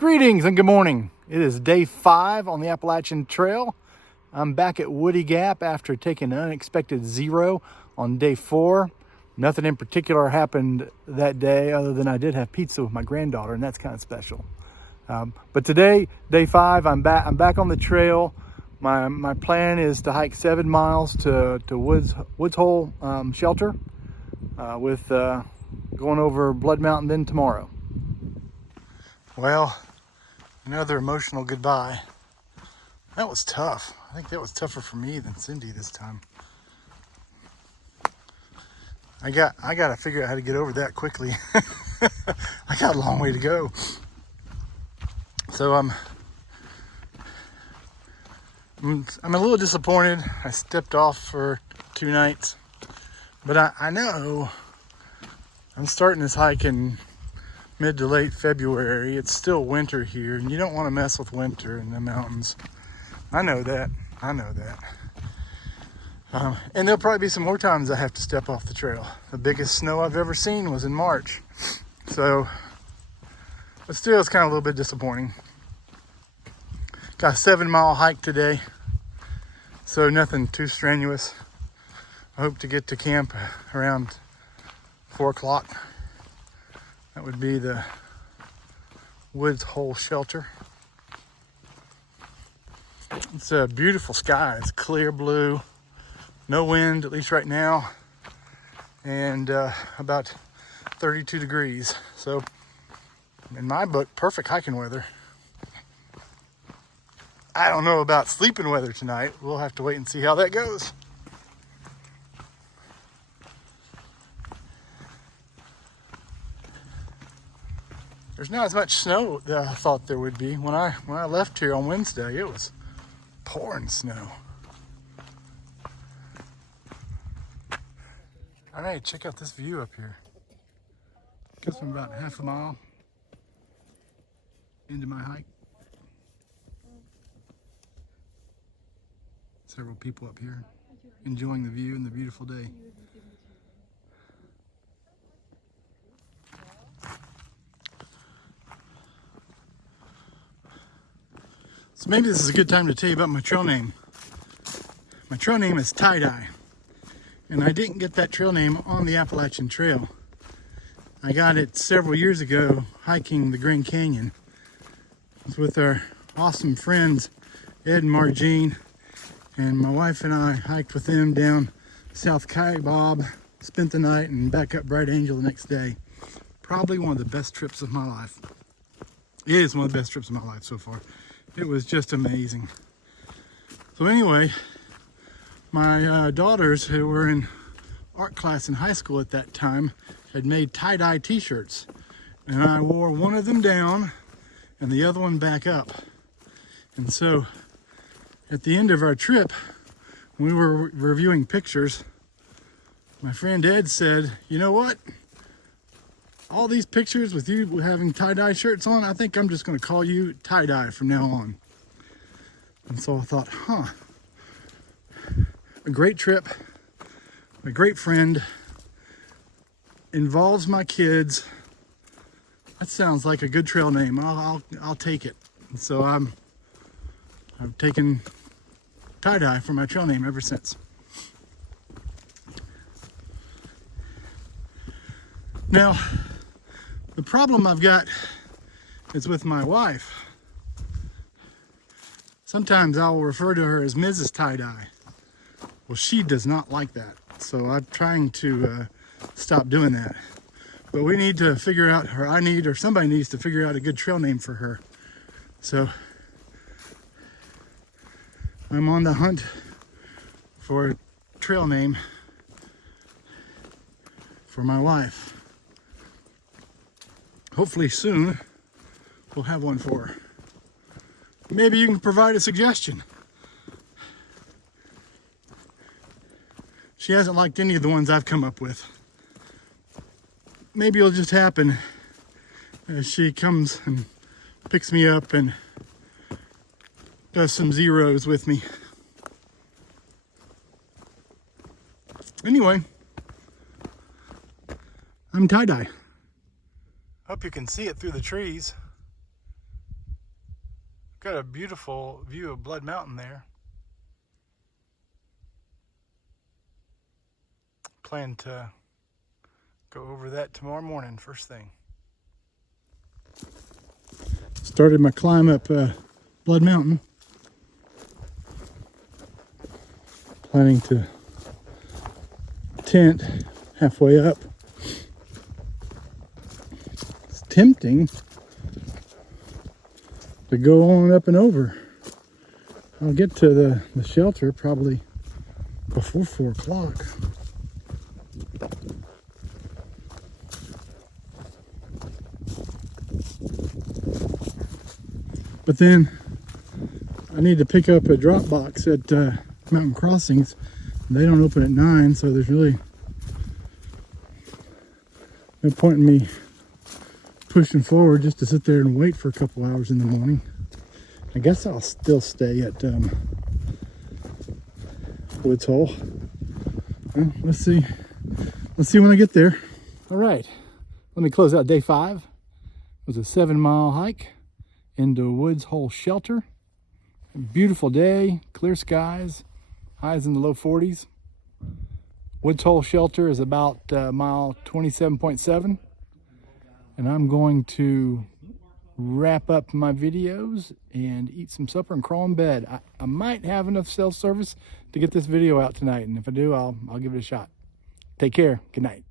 Greetings and good morning. It is day 5 on the Appalachian Trail. I'm back at Woody Gap after taking an unexpected 0 on day 4. Nothing in particular happened that day other than I did have pizza with my granddaughter, and that's kind of special. But today, day 5, I'm back on the trail. My plan is to hike 7 miles to Woods Hole shelter with going over Blood Mountain then tomorrow. Well, another emotional goodbye. That was tough. I think that was tougher for me than Cindy this time. I got to figure out how to get over that quickly. I got a long way to go. So I'm a little disappointed. I stepped off for 2 nights, but I know I'm starting this hike in mid to late February. It's still winter here, and you don't want to mess with winter in the mountains. I know that. And there'll probably be some more times I have to step off the trail. The biggest snow I've ever seen was in March. So, but still, it's kind of a little bit disappointing. Got a 7-mile hike today, so nothing too strenuous. I hope to get to camp around 4 o'clock. That would be the Woods Hole shelter. It's a beautiful sky. It's clear blue, no wind, at least right now, and about 32 degrees. So, in my book, perfect hiking weather. I don't know about sleeping weather tonight. We'll have to wait and see how that goes. There's not as much snow that I thought there would be. When I left here on Wednesday, it was pouring snow. All right, check out this view up here. Goes from about half a mile into my hike. Several people up here enjoying the view and the beautiful day. So maybe this is a good time to tell you about my trail name. My trail name is Tie-Dye, and I didn't get that trail name on the Appalachian Trail. I got it several years ago hiking the Grand Canyon. It was with our awesome friends Ed and Margene, and my wife and I hiked with them down South Kaibab, spent the night, and back up Bright Angel the next day. Probably one of the best trips of my life. It is one of the best trips of my life so far. It was just amazing. So anyway, my daughters, who were in art class in high school at that time, had made tie-dye t-shirts. And I wore one of them down and the other one back up. And so at the end of our trip, when we were reviewing pictures, my friend Ed said, "You know what? All these pictures with you having tie-dye shirts on, I think I'm just going to call you Tie-Dye from now on." And so I thought, a great trip, a great friend, involves my kids. That sounds like a good trail name. I'll take it. And so I've taken Tie-Dye for my trail name ever since. Now, the problem I've got is with my wife. Sometimes I'll refer to her as Mrs. Tie-Dye. Well, she does not like that, so I'm trying to stop doing that. But we need to figure out, or somebody needs to figure out a good trail name for her. So I'm on the hunt for a trail name for my wife. Hopefully soon we'll have one for her. Maybe you can provide a suggestion. She hasn't liked any of the ones I've come up with. Maybe it'll just happen as she comes and picks me up and does some zeros with me. Anyway, I'm Tie-Dye. Hope you can see it through the trees. Got a beautiful view of Blood Mountain there. Plan to go over that tomorrow morning, first thing. Started my climb up Blood Mountain. Planning to tent halfway up. It's tempting to go on up and over. I'll get to the shelter probably before 4 o'clock. But then I need to pick up a drop box at Mountain Crossings. They don't open at 9, so there's really no point in me pushing forward just to sit there and wait for a couple hours in the morning. I guess I'll still stay at Woods Hole. Well, let's see when I get there. All right, let me close out day 5. It was a 7-mile hike into Woods Hole Shelter. A beautiful day, clear skies, highs in the low 40s. Woods Hole Shelter is about mile 27.7. And I'm going to wrap up my videos and eat some supper and crawl in bed. I might have enough cell service to get this video out tonight, and if I do, I'll give it a shot. Take care. Good night.